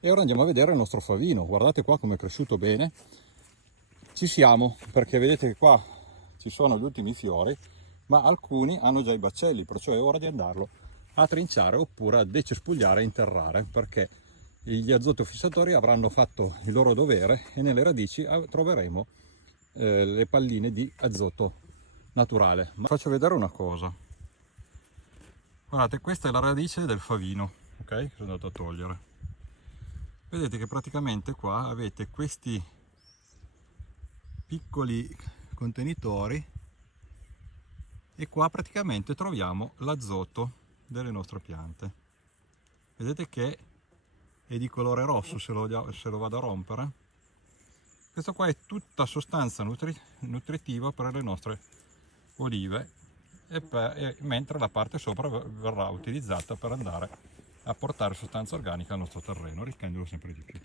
E ora andiamo a vedere il nostro favino. Guardate qua come è cresciuto bene. Ci siamo, perché vedete che qua ci sono gli ultimi fiori, ma alcuni hanno già i baccelli, perciò è ora di andarlo a trinciare oppure a decespugliare e interrare, perché gli azotofissatori avranno fatto il loro dovere e nelle radici troveremo le palline di azoto naturale. Ma faccio vedere una cosa. Guardate, questa è la radice del favino, ok? Che sono andato a togliere. Vedete che praticamente qua avete questi piccoli contenitori e qua praticamente troviamo l'azoto delle nostre piante. Vedete che è di colore rosso se lo vado a rompere. Questo qua è tutta sostanza nutritiva per le nostre olive mentre la parte sopra verrà utilizzata per andare a portare sostanza organica al nostro terreno, arricchendolo sempre di più.